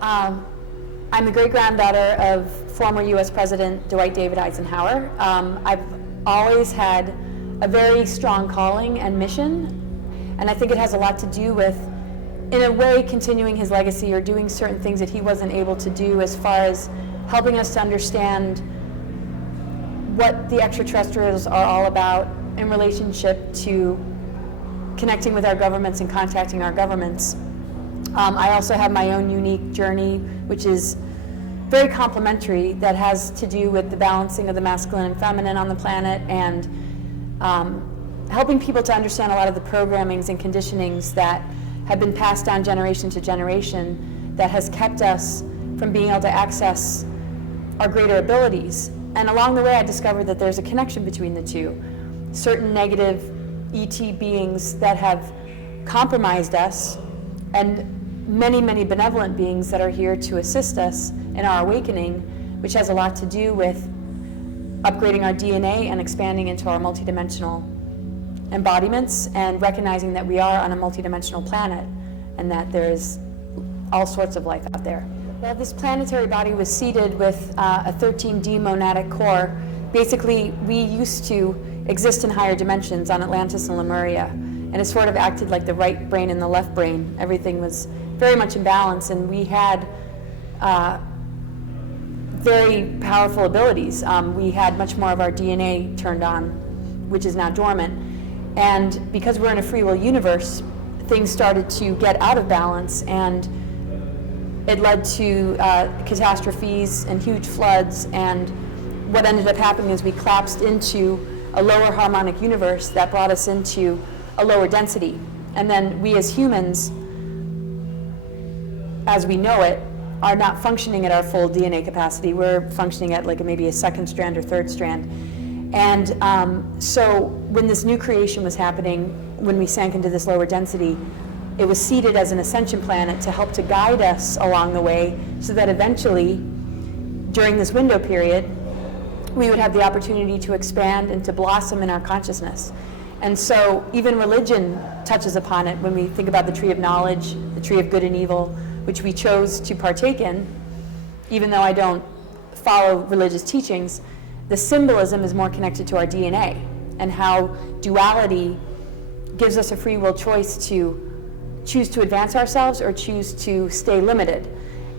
I'm the great-granddaughter of former U.S. President Dwight David Eisenhower. I've always had a very strong calling and mission, and I think it has a lot to do with, in a way, continuing his legacy or doing certain things that he wasn't able to do as far as helping us to understand what the extraterrestrials are all about in relationship to connecting with our governments and contacting our governments. I also have my own unique journey, which is very complementary, that has to do with the balancing of the masculine and feminine on the planet, and helping people to understand a lot of the programmings and conditionings that have been passed down generation to generation that has kept us from being able to access our greater abilities. And along the way, I discovered that there's a connection between the two. Certain negative ET beings that have compromised us, and many, many benevolent beings that are here to assist us in our awakening, which has a lot to do with upgrading our DNA and expanding into our multidimensional embodiments, and recognizing that we are on a multidimensional planet and that there's all sorts of life out there. Well, this planetary body was seeded with a 13D monadic core. Basically, we used to exist in higher dimensions on Atlantis and Lemuria, and it sort of acted like the right brain and the left brain. Everything was very much in balance, and we had very powerful abilities. We had much more of our DNA turned on, which is now dormant. And because we're in a free will universe, things started to get out of balance, and it led to catastrophes and huge floods. And what ended up happening is we collapsed into a lower harmonic universe that brought us into a lower density. And then we as humans, as we know it, are not functioning at our full DNA capacity. We're functioning at like maybe a second strand or third strand. And so when this new creation was happening, when we sank into this lower density, it was seeded as an ascension planet to help to guide us along the way, so that eventually, during this window period, we would have the opportunity to expand and to blossom in our consciousness. And so even religion touches upon it when we think about the tree of knowledge, the tree of good and evil, which we chose to partake in. Even though I don't follow religious teachings, the symbolism is more connected to our DNA, and how duality gives us a free will choice to choose to advance ourselves or choose to stay limited.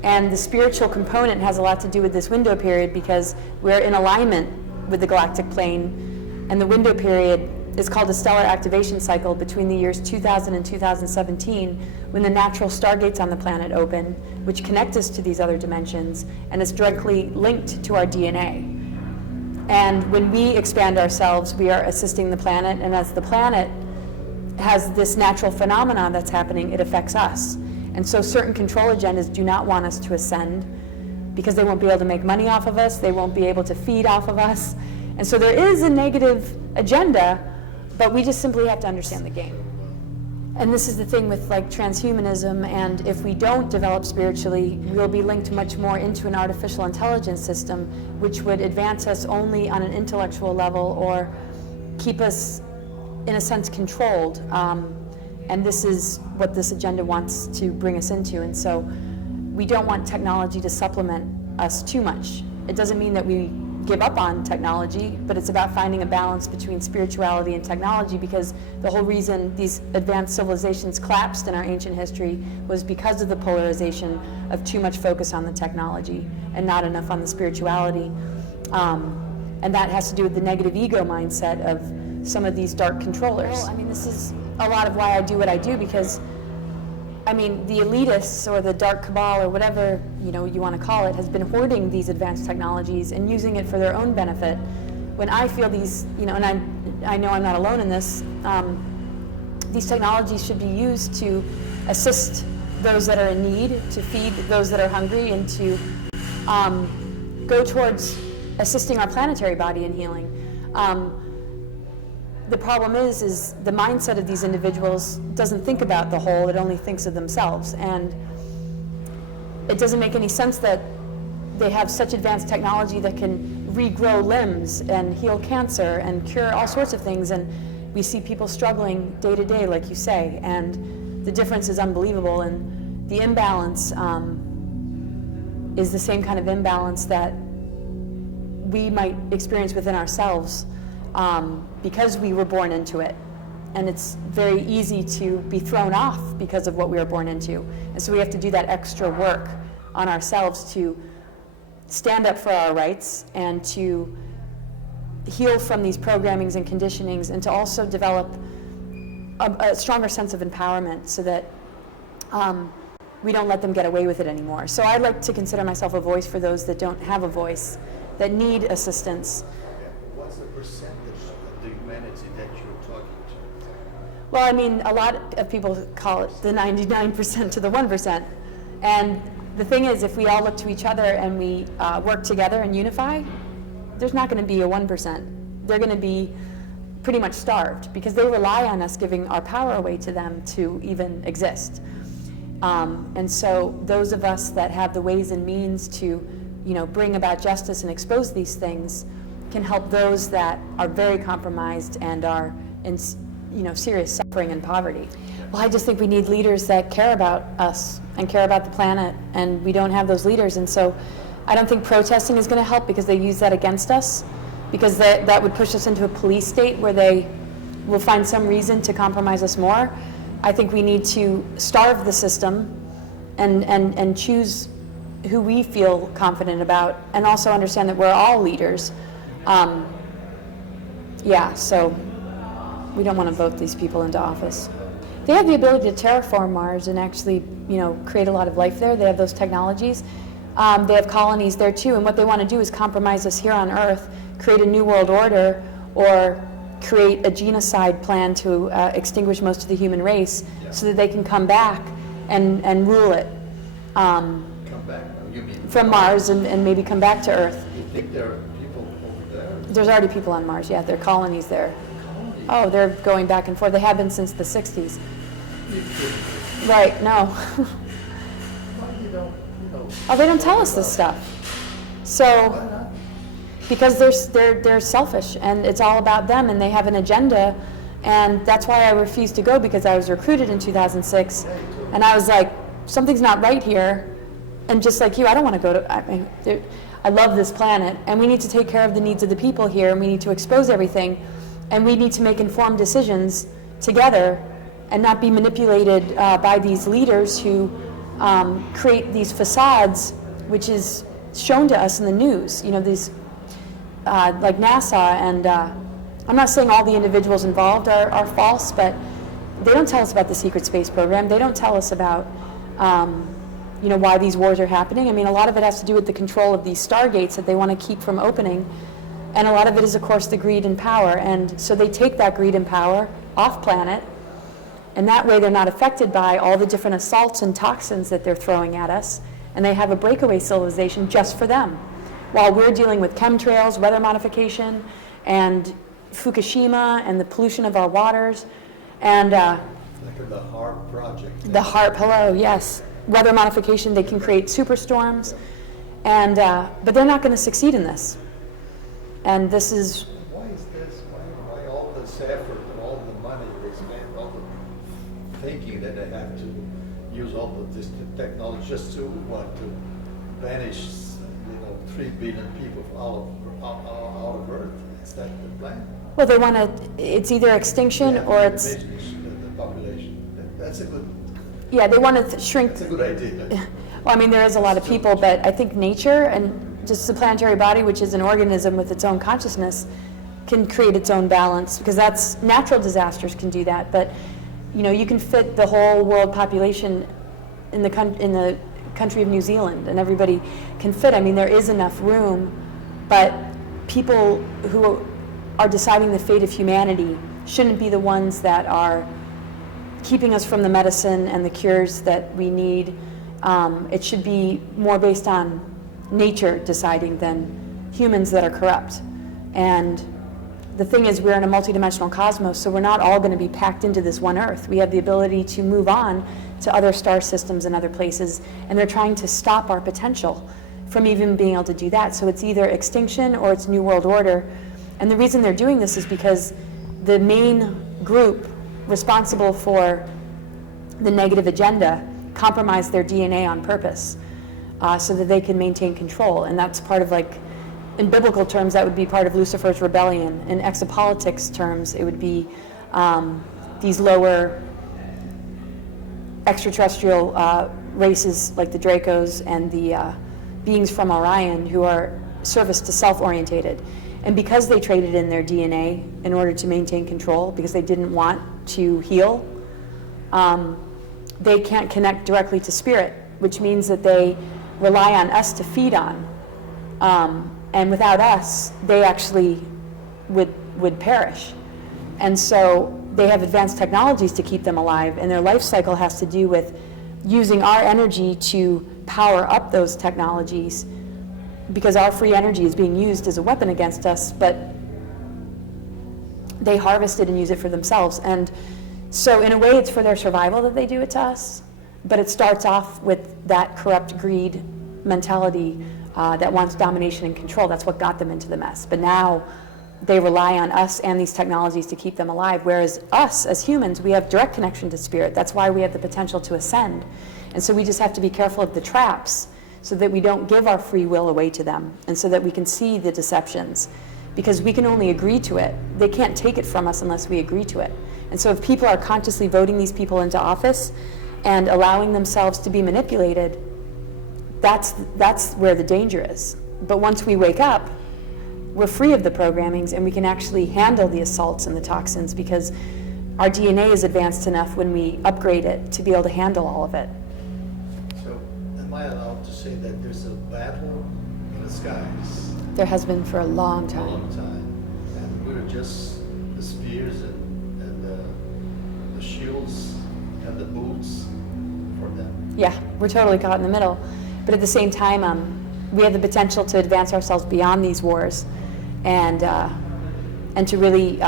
And the spiritual component has a lot to do with this window period, because we're in alignment with the galactic plane, and the window period is called a stellar activation cycle between the years 2000 and 2017, when the natural stargates on the planet open, which connect us to these other dimensions, and is directly linked to our DNA. And when we expand ourselves, we are assisting the planet, and as the planet has this natural phenomenon that's happening, it affects us. And so certain control agendas do not want us to ascend, because they won't be able to make money off of us, they won't be able to feed off of us. And so there is a negative agenda, but we just simply have to understand the game. And this is the thing with like transhumanism, and if we don't develop spiritually, we'll be linked much more into an artificial intelligence system, which would advance us only on an intellectual level or keep us, in a sense, controlled. And this is what this agenda wants to bring us into. And so we don't want technology to supplement us too much. It doesn't mean that we give up on technology, but it's about finding a balance between spirituality and technology, because the whole reason these advanced civilizations collapsed in our ancient history was because of the polarization of too much focus on the technology and not enough on the spirituality. And that has to do with the negative ego mindset of some of these dark controllers. Well, I mean, this is a lot of why I do what I do, because I mean, the elitists or the dark cabal or whatever you want to call it has been hoarding these advanced technologies and using it for their own benefit. When I feel these, and I know I'm not alone in this, these technologies should be used to assist those that are in need, to feed those that are hungry, and to go towards assisting our planetary body in healing. The problem is the mindset of these individuals doesn't think about the whole, it only thinks of themselves. And it doesn't make any sense that they have such advanced technology that can regrow limbs and heal cancer and cure all sorts of things. And we see people struggling day to day, like you say, and the difference is unbelievable. And the imbalance is the same kind of imbalance that we might experience within ourselves because we were born into it. And it's very easy to be thrown off because of what we were born into. And so we have to do that extra work on ourselves to stand up for our rights and to heal from these programmings and conditionings, and to also develop a stronger sense of empowerment so that we don't let them get away with it anymore. So I like to consider myself a voice for those that don't have a voice, that need assistance. What's the percentage of the humanity that you're talking to? Well, I mean, a lot of people call it the 99% to the 1%. And the thing is, if we all look to each other and we work together and unify, there's not going to be a 1%. They're going to be pretty much starved because they rely on us giving our power away to them to even exist. And so those of us that have the ways and means to, bring about justice and expose these things can help those that are very compromised and are in, serious suffering and poverty. Well, I just think we need leaders that care about us and care about the planet, and we don't have those leaders. And so I don't think protesting is going to help because they use that against us, because that would push us into a police state where they will find some reason to compromise us more. I think we need to starve the system and choose who we feel confident about, and also understand that we're all leaders. So we don't want to vote these people into office. They have the ability to terraform Mars and actually, create a lot of life there. They have those technologies. They have colonies there too, and what they want to do is compromise us here on Earth, create a new world order, or create a genocide plan to extinguish most of the human race, so that they can come back and rule it. Come back? You mean from Mars and maybe come back to Earth. You think there are people over there? There's already people on Mars, yeah. There are colonies there. Oh, they're going back and forth. They have been since the 60s. Right, no. Oh, they don't tell us this stuff. So, because they're selfish, and it's all about them, and they have an agenda, and that's why I refused to go, because I was recruited in 2006, and I was like, something's not right here, and just like you, I don't want to go to, I love this planet, and we need to take care of the needs of the people here, and we need to expose everything, and we need to make informed decisions together, and not be manipulated by these leaders who create these facades, which is shown to us in the news. These like NASA, and I'm not saying all the individuals involved are false, but they don't tell us about the secret space program. They don't tell us about why these wars are happening. I mean, a lot of it has to do with the control of these stargates that they want to keep from opening, and a lot of it is, of course, the greed and power. And so they take that greed and power off planet, and that way they're not affected by all the different assaults and toxins that they're throwing at us, and they have a breakaway civilization just for them, while we're dealing with chemtrails, weather modification, and Fukushima, and the pollution of our waters, and like the HARP project. The HARP, hello, yes. Weather modification, they can create superstorms, and but they're not going to succeed in this. And this is... Why is this? Why all this effort and all the money they spend, all the thinking that they have to use all this technology just to banish 3 billion people out of Earth? Is that the plan? Well, they want to, it's either extinction or it's... The population. That's a good... Yeah, they want to shrink... That's a good idea. Well, I mean, there is a lot of people, but I think nature and just the planetary body, which is an organism with its own consciousness, can create its own balance, because that's, natural disasters can do that, but you can fit the whole world population in the country of New Zealand, and everybody can fit. I mean, there is enough room, but people who are deciding the fate of humanity shouldn't be the ones that are keeping us from the medicine and the cures that we need. It should be more based on nature deciding than humans that are corrupt. And the thing is, we're in a multidimensional cosmos, so we're not all going to be packed into this one Earth. We have the ability to move on to other star systems and other places, and they're trying to stop our potential from even being able to do that. So it's either extinction or it's New World Order. And the reason they're doing this is because the main group responsible for the negative agenda compromised their DNA on purpose. so that they can maintain control. And that's part of, like, in biblical terms, that would be part of Lucifer's rebellion. In exopolitics terms, it would be these lower extraterrestrial races like the Dracos and the beings from Orion who are service to self-orientated. And because they traded in their DNA in order to maintain control, because they didn't want to heal, they can't connect directly to spirit, which means that they rely on us to feed on. And without us, they actually would perish. And so they have advanced technologies to keep them alive, and their life cycle has to do with using our energy to power up those technologies, because our free energy is being used as a weapon against us, but they harvest it and use it for themselves. And so in a way, it's for their survival that they do it to us, but it starts off with that corrupt greed mentality that wants domination and control. That's what got them into the mess. But now they rely on us and these technologies to keep them alive, whereas us as humans, we have direct connection to spirit. That's why we have the potential to ascend. And so we just have to be careful of the traps so that we don't give our free will away to them, and so that we can see the deceptions, because we can only agree to it. They can't take it from us unless we agree to it. And so if people are consciously voting these people into office and allowing themselves to be manipulated, that's where the danger is. But once we wake up, we're free of the programmings, and we can actually handle the assaults and the toxins, because our DNA is advanced enough when we upgrade it to be able to handle all of it. So, am I allowed to say that there's a battle in the skies? There has been for a long For a time. long time. And we're just the spears and the shields and the boots for them. Yeah, we're totally caught in the middle. But at the same time, we have the potential to advance ourselves beyond these wars, and to really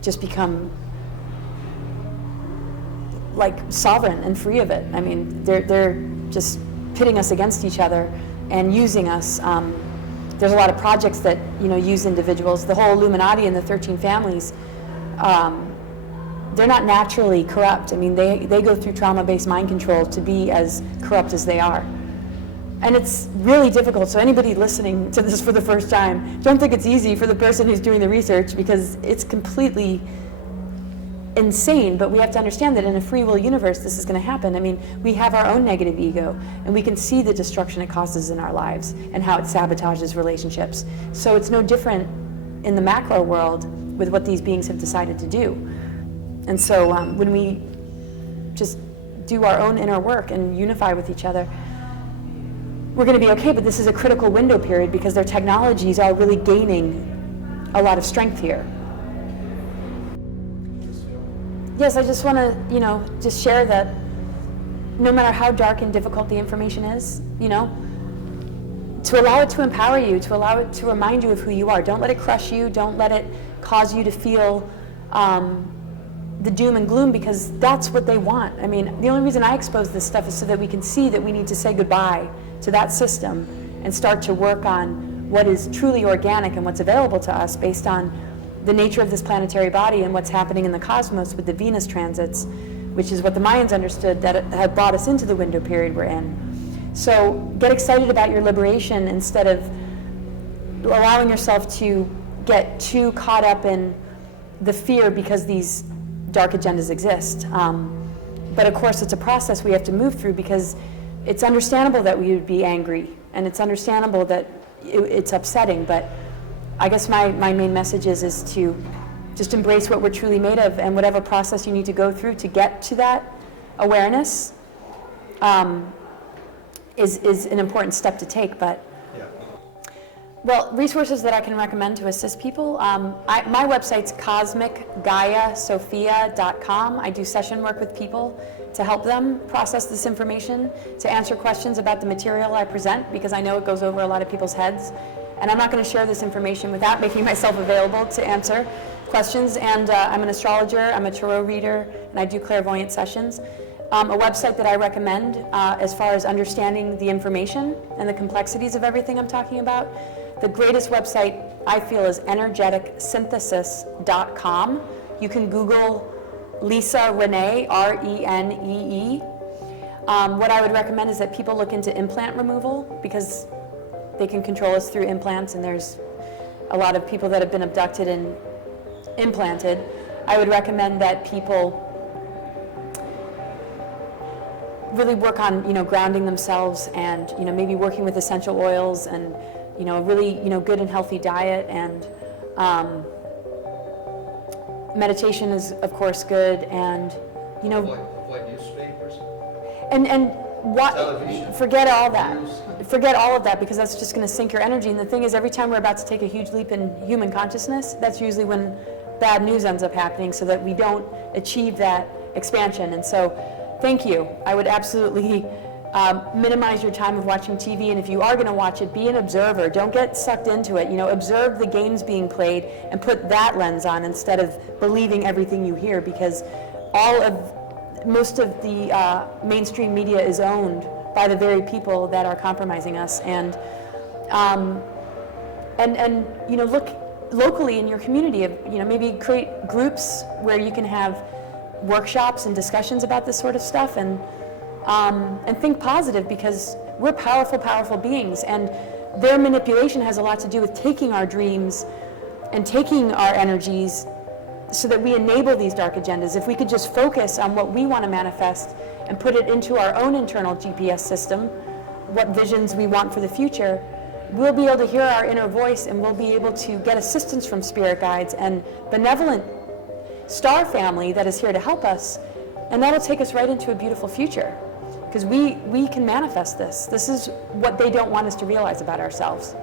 just become like sovereign and free of it. I mean, they're just pitting us against each other and using us. There's a lot of projects that use individuals. The whole Illuminati and the 13 families, they're not naturally corrupt. I mean, they go through trauma-based mind control to be as corrupt as they are. And it's really difficult, so anybody listening to this for the first time, don't think it's easy for the person who's doing the research, because it's completely insane. But we have to understand that in a free will universe, this is going to happen. I mean, we have our own negative ego, and we can see the destruction it causes in our lives and how it sabotages relationships. So it's no different in the macro world with what these beings have decided to do. And so when we just do our own inner work and unify with each other, we're going to be okay. But this is a critical window period, because their technologies are really gaining a lot of strength here. Yes, I just want to, just share that no matter how dark and difficult the information is, to allow it to empower you, to allow it to remind you of who you are. Don't let it crush you. Don't let it cause you to feel the doom and gloom, because that's what they want. I mean, the only reason I expose this stuff is so that we can see that we need to say goodbye to that system and start to work on what is truly organic and what's available to us based on the nature of this planetary body and what's happening in the cosmos with the Venus transits, which is what the Mayans understood that had brought us into the window period we're in. So get excited about your liberation instead of allowing yourself to get too caught up in the fear because these dark agendas exist. But of course, it's a process we have to move through, because it's understandable that we would be angry, and it's understandable that it's upsetting, but I guess my main message is to just embrace what we're truly made of, and whatever process you need to go through to get to that awareness is an important step to take. But well, resources that I can recommend to assist people, my website's cosmicgaiasophia.com. I do session work with people to help them process this information, to answer questions about the material I present, because I know it goes over a lot of people's heads. And I'm not going to share this information without making myself available to answer questions. And I'm an astrologer, I'm a tarot reader, and I do clairvoyant sessions. A website that I recommend as far as understanding the information and the complexities of everything I'm talking about, the greatest website I feel is energeticsynthesis.com. You can Google Lisa Renee, R-E-N-E-E. What I would recommend is that people look into implant removal, because they can control us through implants, and there's a lot of people that have been abducted and implanted. I would recommend that people really work on, grounding themselves, and, maybe working with essential oils, and, really, good and healthy diet, and meditation is, of course, good, and, Avoid newspapers. and what, Television. forget all that. News. Forget all of that, because that's just going to sink your energy. And the thing is, every time we're about to take a huge leap in human consciousness, that's usually when bad news ends up happening, so that we don't achieve that expansion. And so, thank you. I would absolutely minimize your time of watching TV, and if you are going to watch it, be an observer. Don't get sucked into it. Observe the games being played and put that lens on instead of believing everything you hear, because most of the mainstream media is owned by the very people that are compromising us. And look locally in your community. Maybe create groups where you can have workshops and discussions about this sort of stuff, and think positive, because we're powerful beings, and their manipulation has a lot to do with taking our dreams and taking our energies, so that we enable these dark agendas. If we could just focus on what we want to manifest and put it into our own internal GPS system, what visions we want for the future, we'll be able to hear our inner voice, and we'll be able to get assistance from spirit guides and benevolent star family that is here to help us, and that'll take us right into a beautiful future, because we can manifest this. This is what they don't want us to realize about ourselves.